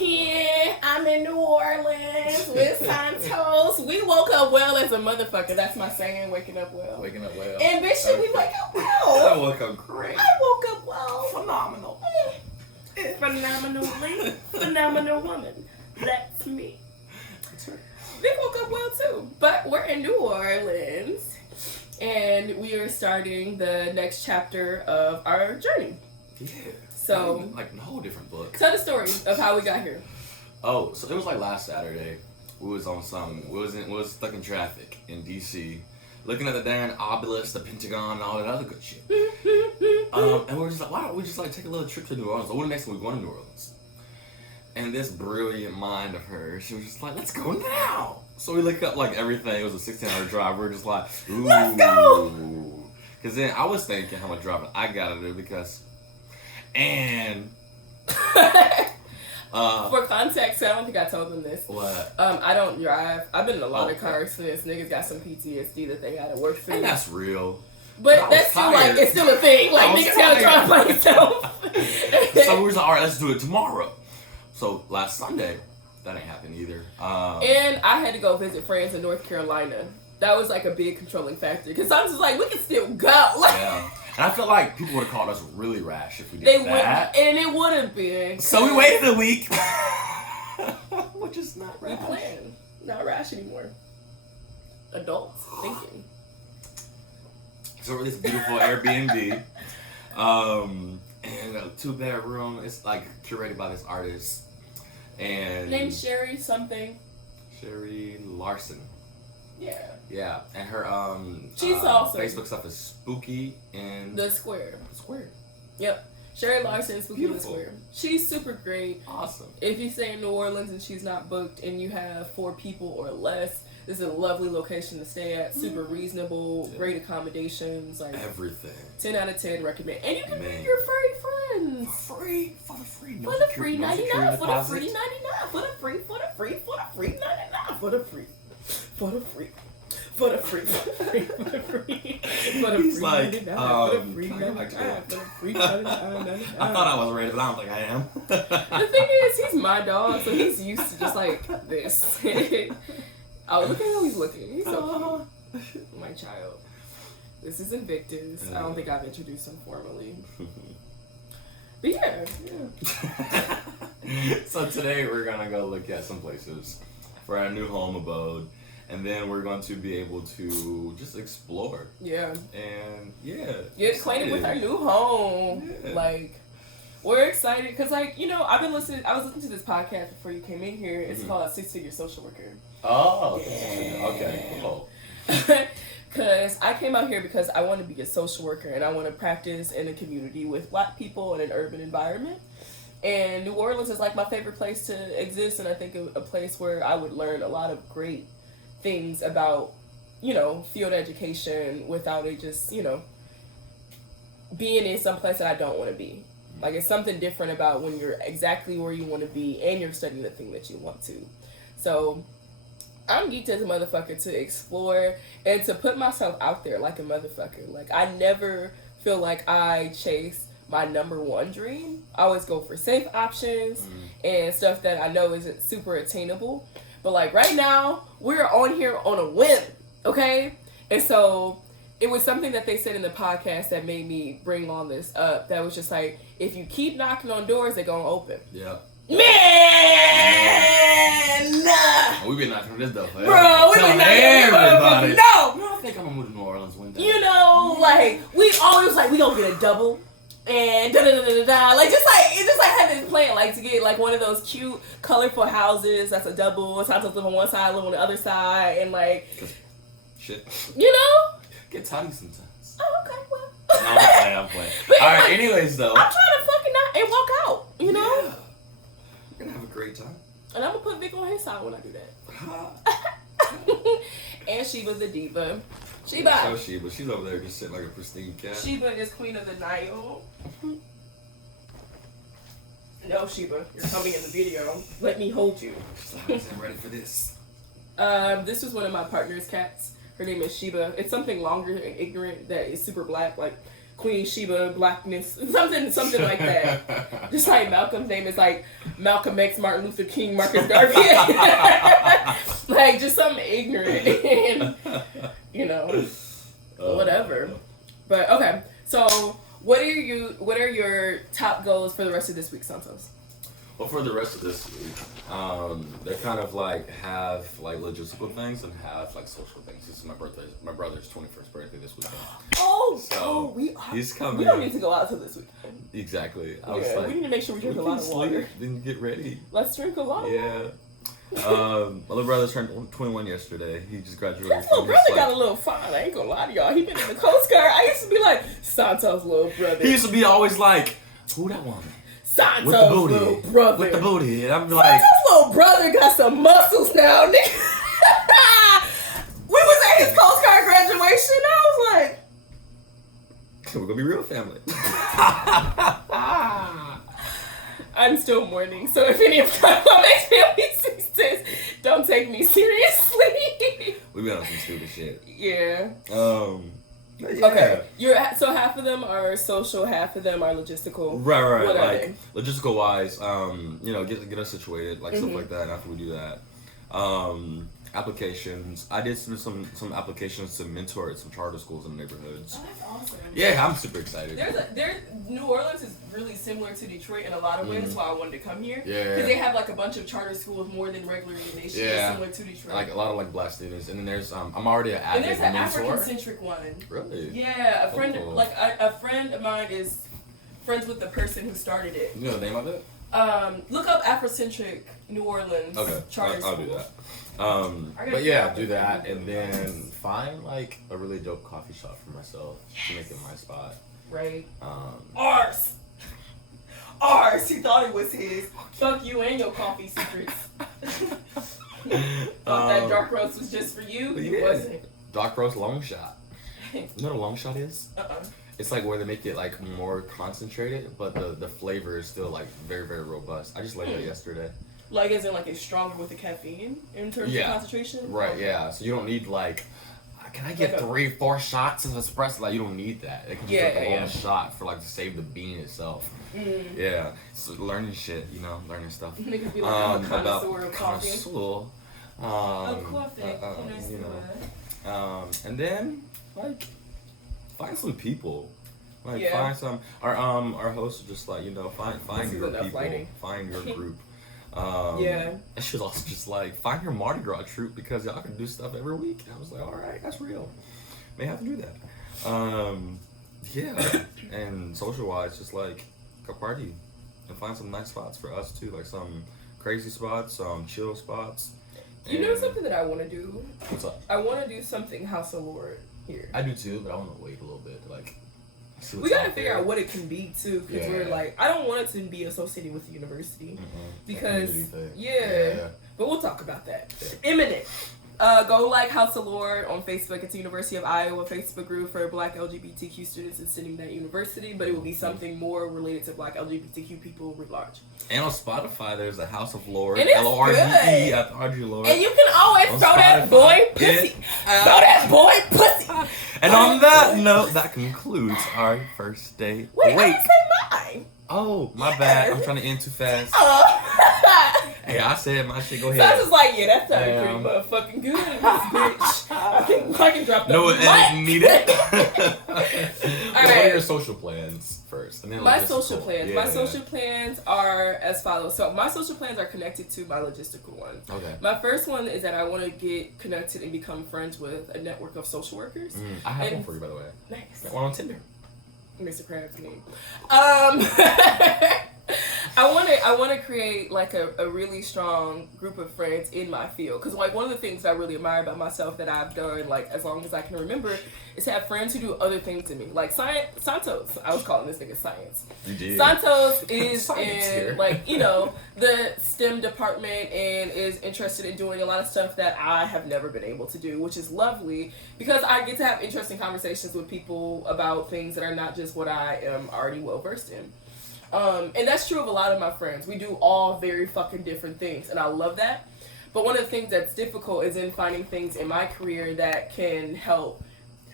here. I'm in New Orleans with Santos. We woke up well as a motherfucker. That's my saying, waking up well. Waking up well. And bitch, should we wake up well? I woke up great. I woke up well. Phenomenal. Phenomenally. Phenomenal woman. That's me. That's right. We woke up well too. But we're in New Orleans. And we are starting the next chapter of our journey. Yeah. So, like a whole different book. Tell the story of how we got here. Oh, so it was like last Saturday. We was stuck in traffic in DC, looking at the damn obelisk, the Pentagon, and all that other good shit. And we were just like, why don't we just like take a little trip to New Orleans? Or next time we're going to New Orleans. And this brilliant mind of hers, she was just like, let's go now. So we looked up like everything. It was a 16-hour drive. We were just like, ooh. Let's go. Because then I was thinking how much driving I gotta do because. And for context, I don't think I told them this. What? I don't drive. I've been in a lot of cars since niggas got some PTSD that they gotta work through. And that's real. But that's still like it's still a thing. Like niggas gotta drive by themselves. So we was like, all right, let's do it tomorrow. So last Sunday, that ain't happened either. And I had to go visit friends in North Carolina. That was like a big controlling factor because I was just like, we can still go. Like, yeah. And I felt like people would have called us really rash if we did that. And it would have been. So we waited a week. Which is not rash. We planned. Not rash anymore. Adults thinking. So we're this beautiful Airbnb. And a 2-bedroom. It's like curated by this artist. And named Sherry something. Sherry Larson. Yeah. Yeah, and her she's awesome. Facebook stuff is Spooky and The Square. The Square. Yep. Sherry Larson, Spooky and The Square. She's super great. Awesome. If you stay in New Orleans and she's not booked and you have 4 people or less, this is a lovely location to stay at. Super reasonable, great accommodations, like everything. 10 out of 10 recommend. And you can bring your furry friends. For the free. No for the free 99. For the free 99. For the free 99. For the free. For the free. For the free. He's like, I thought I was ready, but I don't think I am. The thing is, he's my dog, so he's used to just like this. Oh, look at how he's looking. He's so cute. My child. This is Invictus. I don't think I've introduced him formally. But yeah. So today we're gonna go look at some places for our new home abode. And then we're going to be able to just explore. Yeah. And get acquainted with our new home. Yeah. Like, we're excited because, like, you know, I was listening to this podcast before you came in here. It's called 6 Figure Social Worker. Oh, yeah. Okay, cool. Because I came out here because I want to be a social worker and I want to practice in a community with Black people in an urban environment. And New Orleans is like my favorite place to exist, and I think a place where I would learn a lot of great things about, you know, field education without it just, you know, being in some place that I don't want to be. Like, it's something different about when you're exactly where you want to be and you're studying the thing that you want to. So I'm geeked as a motherfucker to explore and to put myself out there like a motherfucker. Like, I never feel like I chase my number one dream. I always go for safe options and stuff that I know isn't super attainable. But, like, right now, we're on here on a whim, okay? And so it was something that they said in the podcast that made me bring all this up. That was just like, if you keep knocking on doors, they're going to open. Yeah. Man! We've been knocking on this door forever. Bro, we've been knocking everybody. No! I think I'm going to move to New Orleans one day. You know, like, we always like, we going to get a double. And da-da-da-da-da, like, just like have this plan, like, to get, like, one of those cute, colorful houses that's a double. Sometimes live on one side, live on the other side, and, like, shit. You know? Get tidy sometimes. Oh, okay, well. No, I'm playing. Alright, like, anyways, though. I'm trying to fucking not and walk out, you know? Yeah. You're gonna have a great time. And I'm gonna put Vic on his side when I do that. And Sheba the diva. Sheba. So Sheba. She's over there just sitting like a pristine cat. Sheba is queen of the Nile. No, Sheba, you're coming in the video. Let me hold you. She's like, I'm ready for this. This is one of my partner's cats. Her name is Sheba. It's something longer and ignorant that is super Black, like Queen Sheba Blackness, something like that. Just like Malcolm's name is like Malcolm X, Martin Luther King, Marcus Garvey. Like just something ignorant and whatever. But okay, so what are your top goals for the rest of this week, Santos? Well, for the rest of this week, they kind of like have like logistical things and have like social things. This is my brother's 21st birthday this weekend. He's coming. We don't need to go out till this week. Exactly. We need to make sure we drink a lot of water. Then get ready. Let's drink a lot of water. My little brother turned 21 yesterday. He just graduated. His little brother got a little fine. I ain't gonna lie to y'all. He been in the Coast Guard. I used to be like, Santos' little brother. He used to be always like, who that woman? Santos' little brother. With the booty. And I'm like, Santos' little brother got some muscles now, nigga. We was at his Coast Guard graduation. I was like, we're gonna be real family. I'm still mourning, so if any of my family sees this, don't take me seriously. We been on some stupid shit. Yeah. Yeah. Okay. So half of them are social, half of them are logistical. Right. What are like logistical wise, get us situated, like stuff like that. And after we do that, applications. I did some applications to mentor at some charter schools in the neighborhoods. Oh, that's awesome. Yeah, I'm super excited. New Orleans is really similar to Detroit in a lot of ways. That's why I wanted to come here. Yeah. Because they have like a bunch of charter schools more than regular nation. Yeah. Similar to Detroit. Like a lot of like black students, and then there's I'm already an avid mentor. And there's an African-centric one. Really? Yeah, a friend cool. a friend of mine is friends with the person who started it. You know the name of it? Look up Afrocentric New Orleans. Okay, charter I'll do school. that. But yeah, do that, and then find like a really dope coffee shop for myself to make it my spot. Right. Ours. He thought it was his. Fuck you and your coffee secrets. Thought that dark roast was just for you. It wasn't. Dark roast long shot. You know what a long shot is? It's like where they make it like more concentrated, but the flavor is still like very, very robust. I just learned that yesterday. Like as in like it's stronger with the caffeine in terms of concentration? Right, yeah. So you don't need like, can I get 3-4 shots of espresso? Like you don't need that. It can just like a whole shot for like to save the bean itself. Mm. Yeah. So learning shit, learning stuff. Niggas be like, I'm a connoisseur of coffee. And then like find some people. Like find some our hosts are just like, find your people, find your group. And she was also just like, find your Mardi Gras troop because y'all can do stuff every week. And I was like, all right, that's real. May have to do that. And social wise, just like go party and find some nice spots for us too, like some crazy spots, some chill spots. You know something that I want to do? What's up? I want to do something House of Lord here. I do too, but I want to wait a little bit. Like, we gotta figure out what it can be too, because we're like, I don't want it to be associated with the university, because but we'll talk about that. Imminent. Go like House of Lord on Facebook. It's the University of Iowa Facebook group for Black LGBTQ students attending that university, but it will be something more related to Black LGBTQ people writ large. And on Spotify, there's a House of Lord, LORGE at Audrey Lord. And you can always throw that boy pussy. Throw that boy pussy. And on that note, that concludes our first day. Wait, I didn't say mine. Oh, my bad. I'm trying to end too fast. Hey, I said my shit. Go ahead. So I was just like, that sounded pretty motherfucking good, bitch. I can drop that. No edit needed. All What are your social plans first? And then my social plans. My social plans are as follows. So my social plans are connected to my logistical ones. Okay. My first one is that I want to get connected and become friends with a network of social workers. I have one for you, by the way. Nice. Got one on Tinder. Mr. Krabs name. I want to create like a really strong group of friends in my field, because like one of the things I really admire about myself that I've done like as long as I can remember is have friends who do other things than me. Like Santos, I was calling this nigga Science. You did. Santos is in here. like the STEM department and is interested in doing a lot of stuff that I have never been able to do, which is lovely because I get to have interesting conversations with people about things that are not just what I am already well versed in. And that's true of a lot of my friends. We do all very fucking different things, and I love that. But one of the things that's difficult is in finding things in my career that can help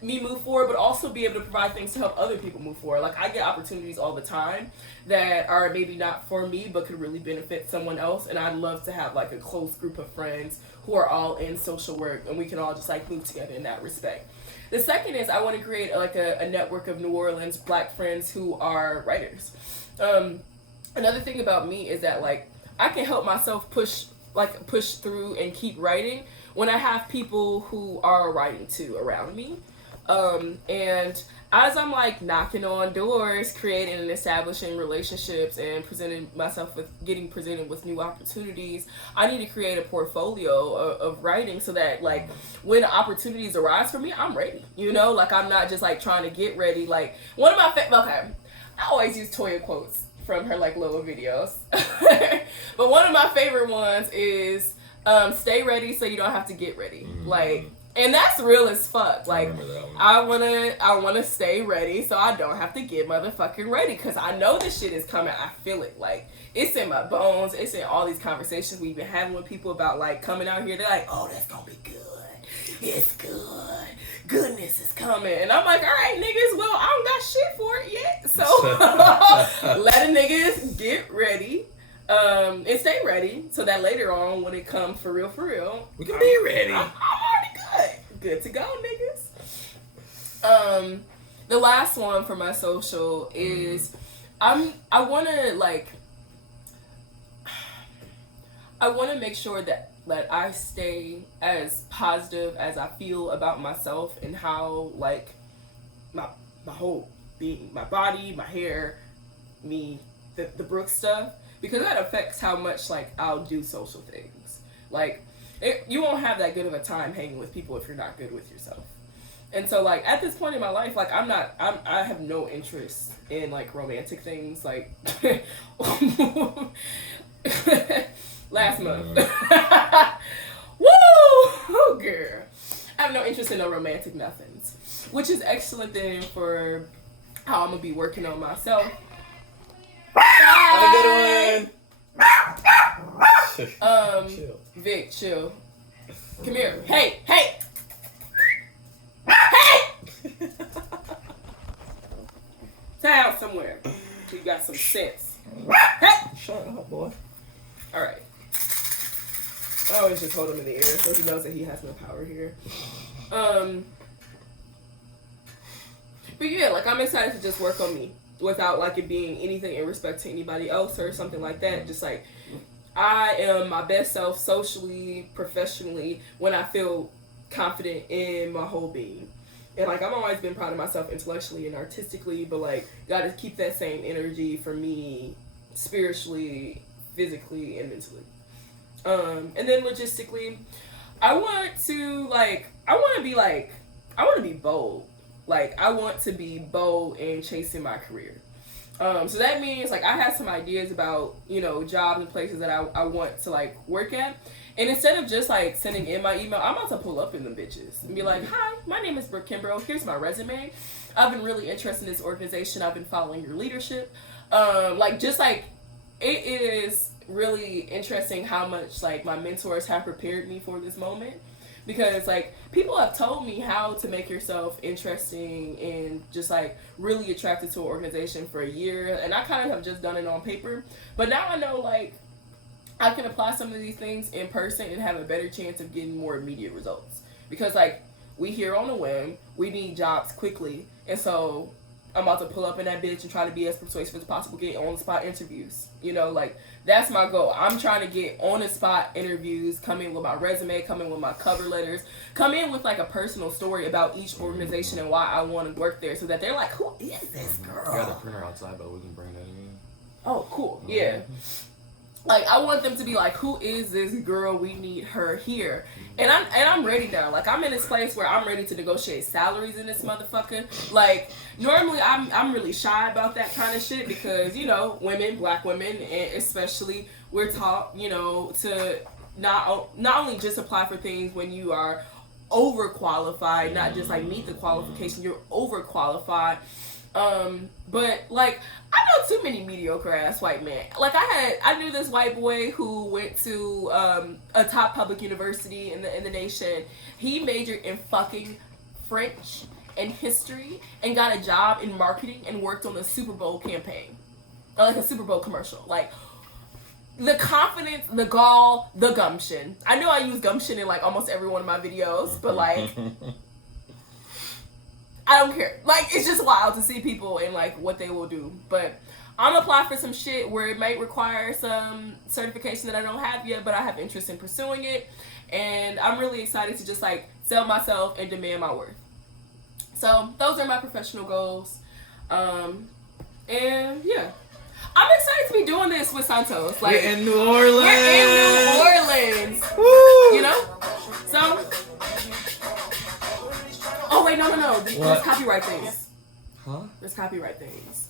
me move forward, but also be able to provide things to help other people move forward. Like, I get opportunities all the time that are maybe not for me, but could really benefit someone else. And I'd love to have like a close group of friends who are all in social work, and we can all just like move together in that respect. The second is I want to create like a network of New Orleans Black friends who are writers. Another thing about me is that like I can help myself push through and keep writing when I have people who are writing too around me. And as I'm like knocking on doors, creating and establishing relationships and getting presented with new opportunities, I need to create a portfolio of writing so that like when opportunities arise for me, I'm ready. You know, like I'm not just like trying to get ready. Like one of my I always use Toya quotes from her like little videos, but one of my favorite ones is stay ready so you don't have to get ready. Like. And that's real as fuck. Like, I wanna stay ready so I don't have to get motherfucking ready. Because I know this shit is coming. I feel it. Like, it's in my bones. It's in all these conversations we've been having with people about, like, coming out here. They're like, oh, that's gonna be good. It's good. Goodness is coming. And I'm like, all right, niggas, well, I don't got shit for it yet. So, let a niggas get ready. And stay ready so that later on when it comes for real, we can be ready. I'm already good to go, niggas. The last one for my social is I want to make sure that I stay as positive as I feel about myself and how like my whole being, my body, my hair, me, the Brooke stuff. Because that affects how much, like, I'll do social things. Like, you won't have that good of a time hanging with people if you're not good with yourself. And so, like, at this point in my life, like, I have no interest in, like, romantic things. Like, last month. Woo! Oh, girl. I have no interest in no romantic nothings. Which is excellent then for how I'm going to be working on myself. Have a good one. Chill. Vic, chill. Come here. Hey! Down somewhere. You got some sense. Hey! Shut up, boy. Alright. I always just hold him in the air so he knows that he has no power here. But yeah, like I'm excited to just work on me. Without like it being anything in respect to anybody else or something like that. Just like I am my best self socially, professionally when I feel confident in my whole being. And like I've always been proud of myself intellectually and artistically, but like gotta keep that same energy for me spiritually, physically, and mentally. And then logistically, I want to be bold. Like, I want to be bold in chasing my career. So that means, like, I have some ideas about, you know, jobs and places that I want to, like, work at. And instead of just, like, sending in my email, I'm about to pull up in them bitches and be like, hi, my name is Brooke Kimbrough. Here's my resume. I've been really interested in this organization. I've been following your leadership. It is really interesting how much, like, my mentors have prepared me for this moment. Because, like, people have told me how to make yourself interesting and just, like, really attracted to an organization for a year. And I kind of have just done it on paper. But now I know, like, I can apply some of these things in person and have a better chance of getting more immediate results. Because, like, we here on a whim. We need jobs quickly. And so I'm about to pull up in that bitch and try to be as persuasive as possible, get on-the-spot interviews. You know, like, that's my goal. I'm trying to get on-the-spot interviews, come in with my resume, come in with my cover letters, come in with, like, a personal story about each organization and why I want to work there so that they're like, who is this girl? We got the printer outside, but we can bring that in. Oh, cool. Yeah. Like, I want them to be like, who is this girl? We need her here. And I'm ready now. Like, I'm in this place where I'm ready to negotiate salaries in this motherfucker. Like, normally I'm really shy about that kind of shit because, you know, women, black women, and especially, we're taught, you know, to not only just apply for things when you are overqualified, not just, like, meet the qualification, you're overqualified. But, like, I know too many mediocre ass white men. Like, I knew this white boy who went to a top public university in the nation. He majored in fucking French and history and got a job in marketing and worked on the Super Bowl campaign. Or like a Super Bowl commercial. Like, the confidence, the gall, the gumption. I know I use gumption in like almost every one of my videos, but like, I don't care. Like, it's just wild to see people and like what they will do. But I'm gonna apply for some shit where it might require some certification that I don't have yet, but I have interest in pursuing it. And I'm really excited to just like sell myself and demand my worth. So those are my professional goals. And yeah. I'm excited to be doing this with Santos. Like, we're in New Orleans. We're in New Orleans. Woo! You know? So. Oh, wait, no. There's copyright things. Huh? There's copyright things.